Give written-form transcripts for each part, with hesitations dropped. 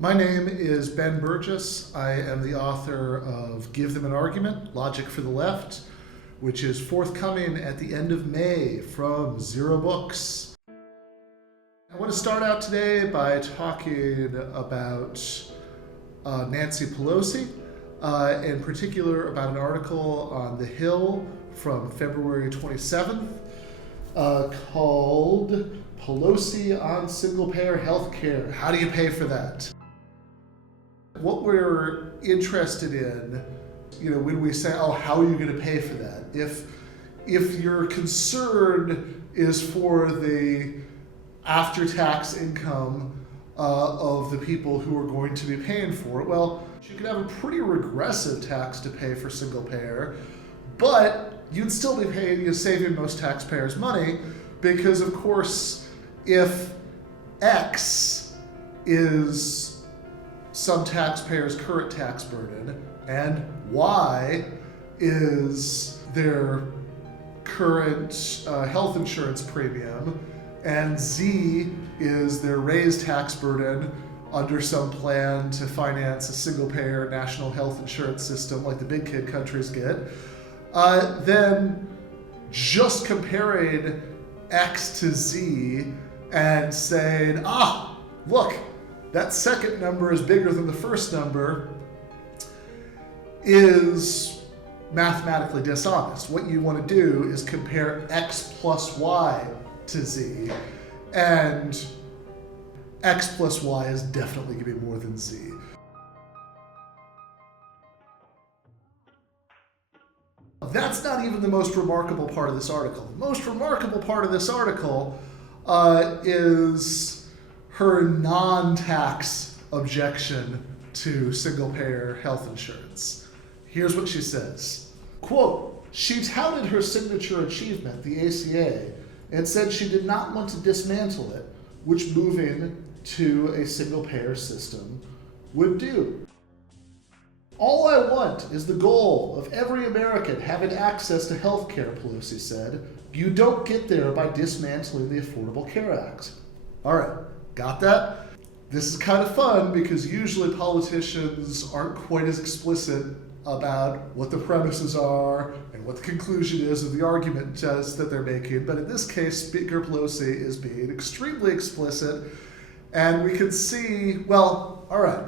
My name is Ben Burgis. I am the author of Give Them an Argument, Logic for the Left, which is forthcoming at the end of May from Zer0 Books. I want to start out today by talking about Nancy Pelosi, in particular about an article on The Hill from February 27th called Pelosi on Single-Payer Healthcare. How do you pay for that? What we're interested in, when we say, oh, how are you going to pay for that? If your concern is for the after-tax income of the people who are going to be paying for it, well, you could have a pretty regressive tax to pay for single payer, but you'd still be saving most taxpayers money because, of course, if X is some taxpayers' current tax burden, and Y is their current health insurance premium, and Z is their raised tax burden under some plan to finance a single-payer national health insurance system like the big kid countries get, then just comparing X to Z and saying, look, that second number is bigger than the first number is mathematically dishonest. What you want to do is compare X plus Y to Z, and X plus Y is definitely going to be more than Z. That's not even the most remarkable part of this article. The most remarkable part of this article is her non-tax objection to single-payer health insurance. Here's what she says. Quote, she touted her signature achievement, the ACA, and said she did not want to dismantle it, which moving to a single-payer system would do. All I want is the goal of every American having access to health care, Pelosi said. You don't get there by dismantling the Affordable Care Act. All right. Got that? This is kind of fun because usually politicians aren't quite as explicit about what the premises are and what the conclusion is of the argument that they're making. But in this case, Speaker Pelosi is being extremely explicit, and we can see, well, all right,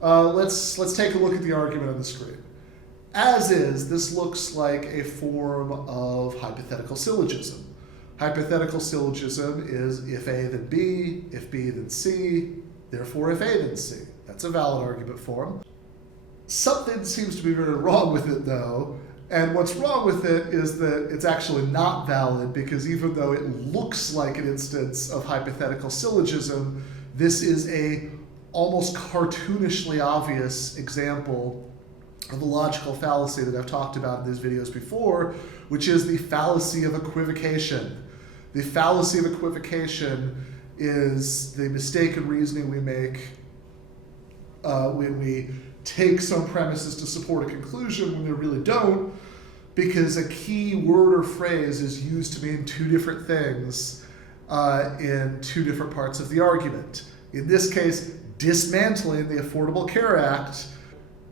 let's take a look at the argument on the screen. As is, this looks like a form of hypothetical syllogism. Hypothetical syllogism is if A then B, if B then C, therefore if A then C. That's a valid argument form. Something seems to be very wrong with it though, and what's wrong with it is that it's actually not valid because even though it looks like an instance of hypothetical syllogism, this is a almost cartoonishly obvious example of a logical fallacy that I've talked about in these videos before, which is the fallacy of equivocation. The fallacy of equivocation is the mistaken reasoning we make when we take some premises to support a conclusion when they really don't, because a key word or phrase is used to mean two different things in two different parts of the argument. In this case, dismantling the Affordable Care Act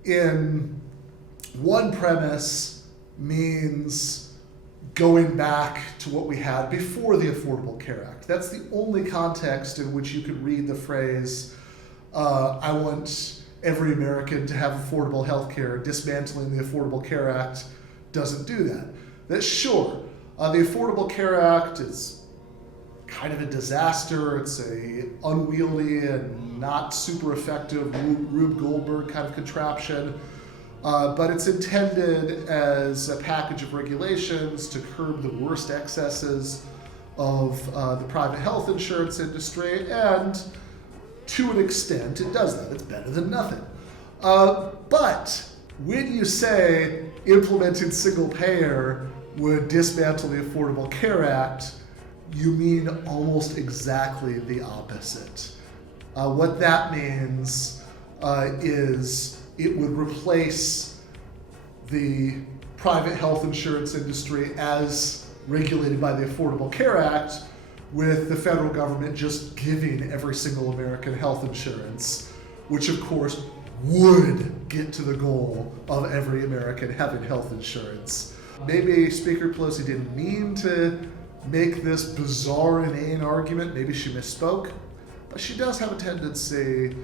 in one premise means going back to what we had before the Affordable Care Act. That's the only context in which you could read the phrase, I want every American to have affordable health care. Dismantling the Affordable Care Act doesn't do that. That's sure. The Affordable Care Act is kind of a disaster. It's a unwieldy and not super effective Rube Goldberg kind of contraption. But it's intended as a package of regulations to curb the worst excesses of the private health insurance industry, and to an extent it does that. It's better than nothing. But when you say implementing single payer would dismantle the Affordable Care Act, you mean almost exactly the opposite. What that means is it would replace the private health insurance industry as regulated by the Affordable Care Act with the federal government just giving every single American health insurance which of course would get to the goal of every American having health insurance. Maybe Speaker Pelosi didn't mean to make this bizarre, inane argument. Maybe she misspoke. But she does have a tendency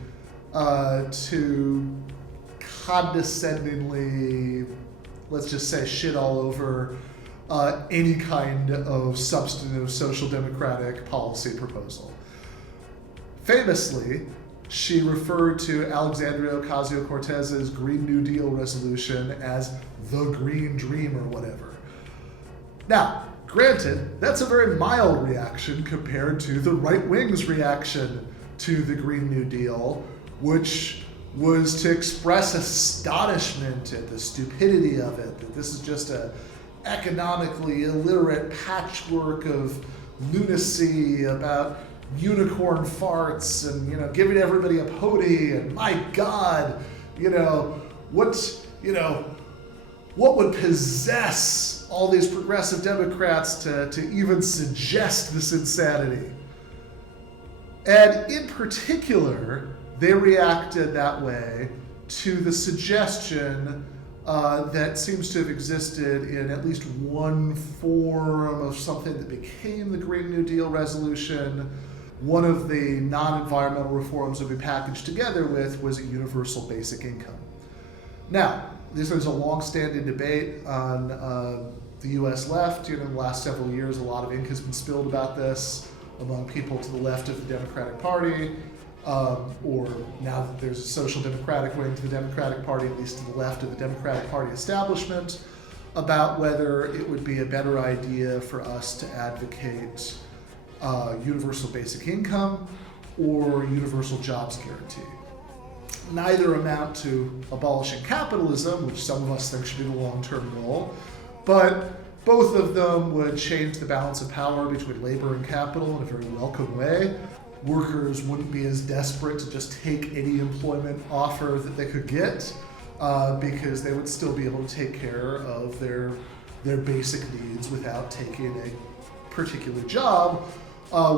to condescendingly, let's just say, shit all over any kind of substantive social democratic policy proposal. Famously, she referred to Alexandria Ocasio-Cortez's Green New Deal resolution as the Green Dream or whatever. Now, granted, that's a very mild reaction compared to the right wing's reaction to the Green New Deal, which was to express astonishment at the stupidity of it, that this is just a economically illiterate patchwork of lunacy about unicorn farts and, giving everybody a pony, and my God, what would possess all these progressive Democrats to even suggest this insanity? And in particular, they reacted that way to the suggestion that seems to have existed in at least one form of something that became the Green New Deal resolution. One of the non-environmental reforms that we packaged together with was a universal basic income. Now, this is a long-standing debate on the U.S. left. In the last several years, a lot of ink has been spilled about this among people to the left of the Democratic Party, or now that there's a social democratic wing to the Democratic Party, at least to the left of the Democratic Party establishment, about whether it would be a better idea for us to advocate universal basic income or universal jobs guarantee. Neither amount to abolishing capitalism, which some of us think should be the long-term goal, but both of them would change the balance of power between labor and capital in a very welcome way. Workers wouldn't be as desperate to just take any employment offer that they could get because they would still be able to take care of their basic needs without taking a particular job,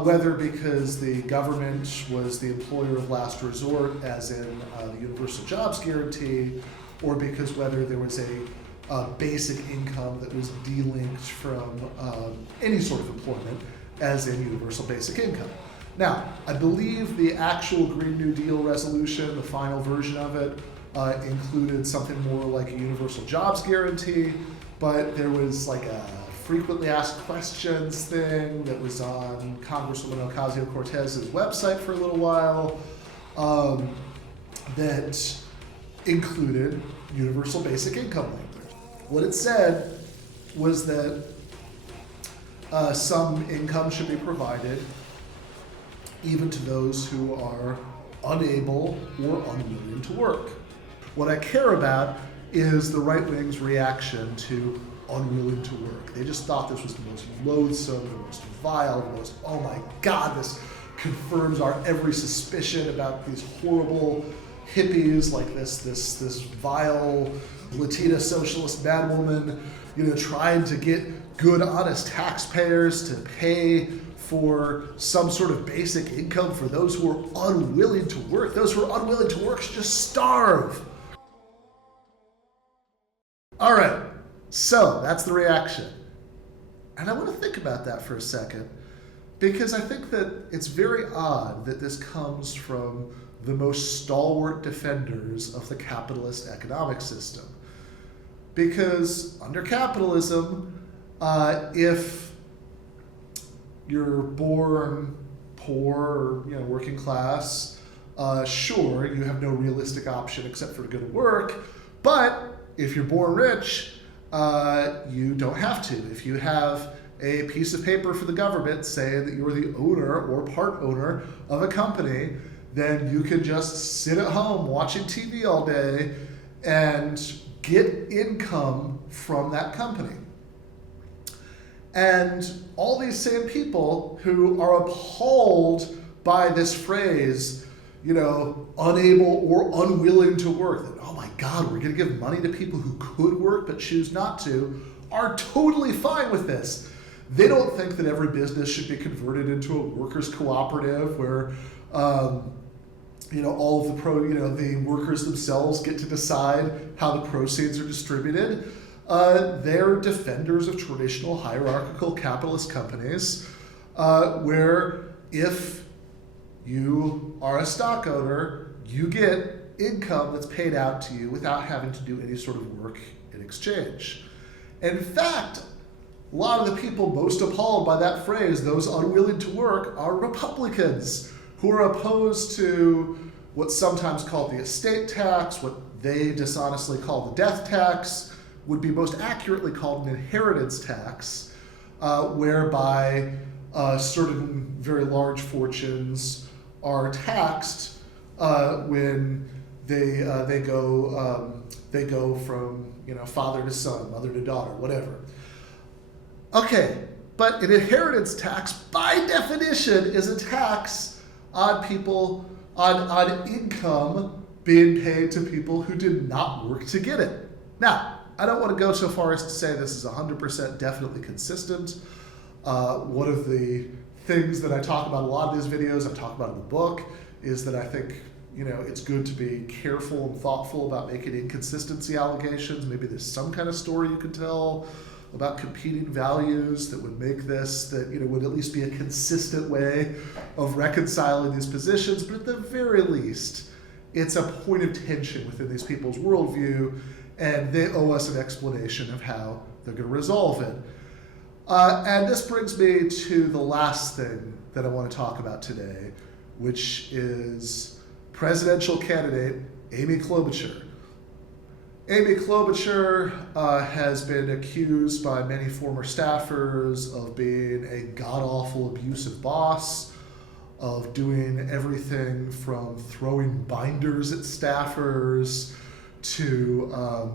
whether because the government was the employer of last resort, as in the universal jobs guarantee, or because whether there was a basic income that was delinked from any sort of employment, as in universal basic income. Now, I believe the actual Green New Deal resolution, the final version of it, included something more like a universal jobs guarantee, but there was like a frequently asked questions thing that was on Congresswoman Ocasio-Cortez's website for a little while that included universal basic income language. What it said was that some income should be provided even to those who are unable or unwilling to work. What I care about is the right wing's reaction to unwilling to work. They just thought this was the most loathsome, the most vile, the most, oh my God, this confirms our every suspicion about these horrible hippies, like this vile Latina socialist madwoman, trying to get good, honest taxpayers to pay for some sort of basic income for those who are unwilling to work. Those who are unwilling to work should just starve. All right, so that's the reaction. And I want to think about that for a second, because I think that it's very odd that this comes from the most stalwart defenders of the capitalist economic system. Because under capitalism, if you're born poor or working class, sure, you have no realistic option except for to go to work. But if you're born rich, you don't have to. If you have a piece of paper for the government saying that you're the owner or part owner of a company, then you can just sit at home watching TV all day and get income from that company. And all these same people who are appalled by this phrase, unable or unwilling to work, that, oh my God, we're going to give money to people who could work but choose not to, are totally fine with this. They don't think that every business should be converted into a workers' cooperative where all of the workers themselves get to decide how the proceeds are distributed. They're defenders of traditional hierarchical capitalist companies, where if you are a stock owner, you get income that's paid out to you without having to do any sort of work in exchange. In fact, a lot of the people most appalled by that phrase, those unwilling to work, are Republicans who are opposed to what's sometimes called the estate tax, what they dishonestly call the death tax, would be most accurately called an inheritance tax, whereby certain very large fortunes are taxed when they go from father to son, mother to daughter, whatever. Okay, but an inheritance tax, by definition, is a tax on people, on income being paid to people who did not work to get it. Now, I don't want to go so far as to say this is 100% definitely consistent. One of the things that I talk about a lot of these videos, I talk about in the book, is that I think it's good to be careful and thoughtful about making inconsistency allegations. Maybe there's some kind of story you could tell about competing values that would make this, that would at least be a consistent way of reconciling these positions. But at the very least, it's a point of tension within these people's worldview, and they owe us an explanation of how they're going to resolve it. And this brings me to the last thing that I want to talk about today, which is presidential candidate Amy Klobuchar. Amy Klobuchar has been accused by many former staffers of being a god-awful abusive boss, of doing everything from throwing binders at staffers to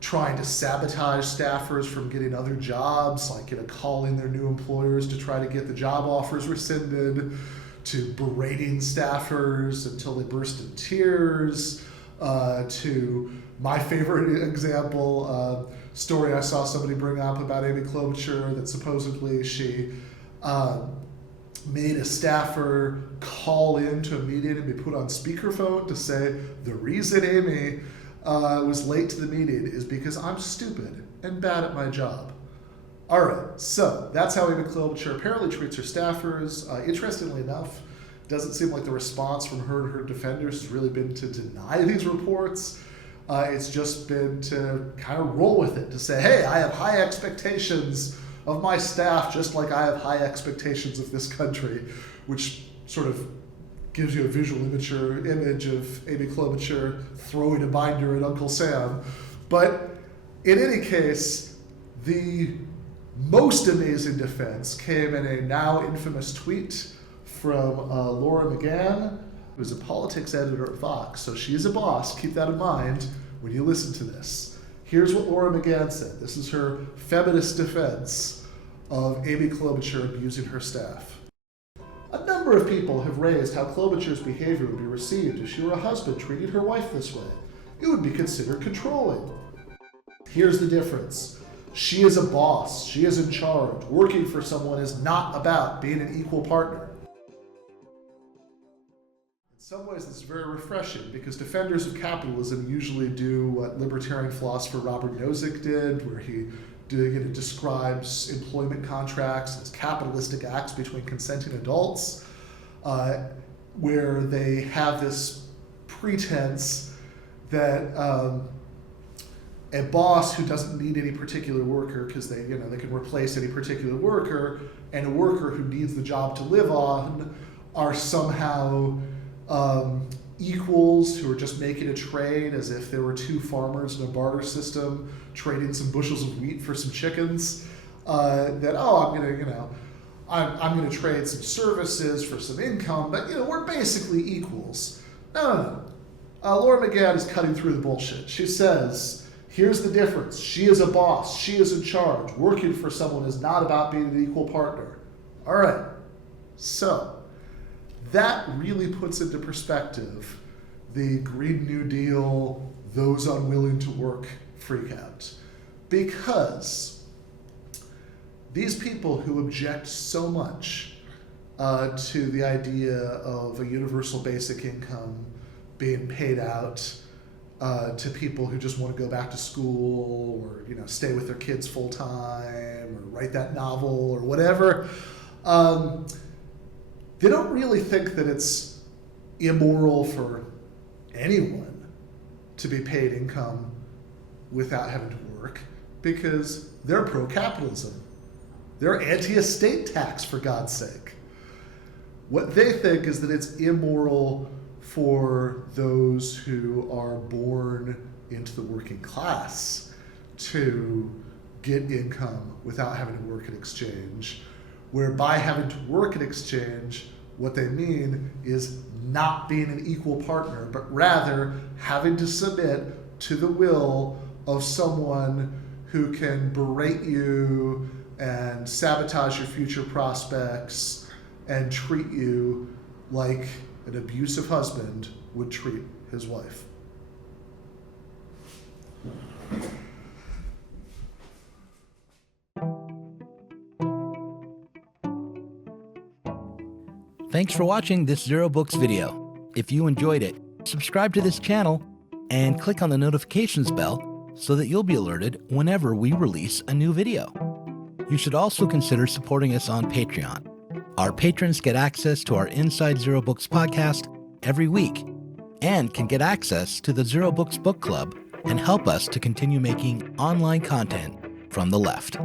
trying to sabotage staffers from getting other jobs, like calling their new employers to try to get the job offers rescinded, to berating staffers until they burst in tears, to my favorite example, story I saw somebody bring up about Amy Klobuchar, that supposedly she made a staffer call into a meeting and be put on speakerphone to say, the reason Amy was late to the meeting is because I'm stupid and bad at my job. All right, so that's how Amy Klobuchar apparently treats her staffers. Interestingly enough, it doesn't seem like the response from her and her defenders has really been to deny these reports. It's just been to kind of roll with it, to say, hey, I have high expectations of my staff, just like I have high expectations of this country, which sort of gives you a visual image of Amy Klobuchar throwing a binder at Uncle Sam. But in any case, the most amazing defense came in a now infamous tweet from Laura McGann, who's a politics editor at Fox. So she's a boss. Keep that in mind when you listen to this. Here's what Laura McGann said. This is her feminist defense of Amy Klobuchar abusing her staff. A number of people have raised how Klobuchar's behavior would be received if she were a husband treating her wife this way. It would be considered controlling. Here's the difference. She is a boss. She is in charge. Working for someone is not about being an equal partner. In some ways, this is very refreshing, because defenders of capitalism usually do what libertarian philosopher Robert Nozick did, where he describes employment contracts as capitalistic acts between consenting adults, where they have this pretense that a boss who doesn't need any particular worker, because they can replace any particular worker, and a worker who needs the job to live on are somehow equals who are just making a trade, as if there were two farmers in a barter system trading some bushels of wheat for some chickens. I'm gonna trade some services for some income, but we're basically equals. No. Laura McGann is cutting through the bullshit. She says, here's the difference. She is a boss. She is in charge. Working for someone is not about being an equal partner. All right. So that really puts into perspective the Green New Deal, those unwilling to work freakout. Because these people who object so much to the idea of a universal basic income being paid out to people who just want to go back to school or, stay with their kids full time or write that novel or whatever. They don't really think that it's immoral for anyone to be paid income without having to work because they're pro-capitalism. They're anti-estate tax, for God's sake. What they think is that it's immoral for those who are born into the working class to get income without having to work in exchange, where by having to work in exchange, what they mean is not being an equal partner, but rather having to submit to the will of someone who can berate you and sabotage your future prospects and treat you like an abusive husband would treat his wife. Thanks for watching this Zer0 Books video. If you enjoyed it, subscribe to this channel and click on the notifications bell so that you'll be alerted whenever we release a new video. You should also consider supporting us on Patreon. Our patrons get access to our Inside Zer0 Books podcast every week and can get access to the Zer0 Books book club and help us to continue making online content from the left.